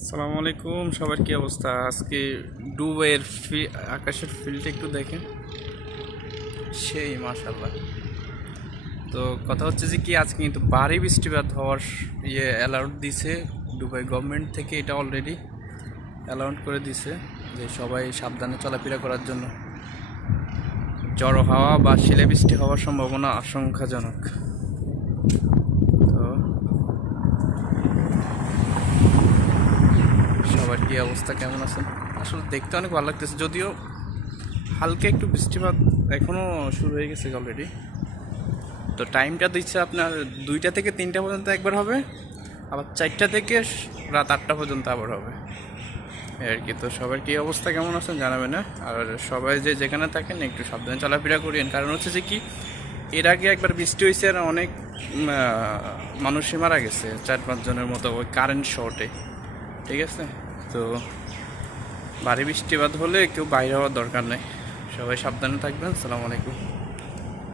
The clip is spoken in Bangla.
আসসালামু আলাইকুম, সবার কি অবস্থা? আজকে দুবাইয়ের আকাশের ফিল্ডটা একটু দেখেন, সেই মাশাল্লাহ। তো কথা হচ্ছে যে কি, আজকে কিন্তু ভারী বৃষ্টিপাত হওয়ার অ্যালার্ট দিছে দুবাই গভর্নমেন্ট থেকে। এটা অলরেডি অ্যালাউন্ট করে দিছে যে সবাই সাবধানে চলাফেরা করার জন্য। ঝড়ো হাওয়া বা শিলাবৃষ্টি হওয়ার সম্ভাবনা আশঙ্কাজনক। তো সবার কি অবস্থা, কেমন আছেন? আসলে দেখতে অনেক ভালো লাগতেছে, যদিও হালকা একটু বৃষ্টিপাত এখনও শুরু হয়ে গেছে অলরেডি। তো টাইমটা দিচ্ছে আপনার 2টা থেকে 3টা পর্যন্ত একবার হবে, আবার 4টা থেকে রাত 8টা পর্যন্ত আবার হবে, এই আর কি। তো সবার কী অবস্থা, কেমন আছেন জানাবেন না। আর সবাই যে যেখানে থাকেন একটু সাবধানে চলাফেরা করেন, কারণ হচ্ছে যে কি, এর আগে একবার বৃষ্টি হয়েছে আর অনেক মানুষই মারা গেছে, 4-5 জনের মতো ওই কারেন্ট শর্টে। ঠিক আছে, তো ভারী বৃষ্টিপাত হলে কেউ বাইরে হওয়ার দরকার নেই, সবাই সাবধানে থাকবেন। আসসালামু আলাইকুম।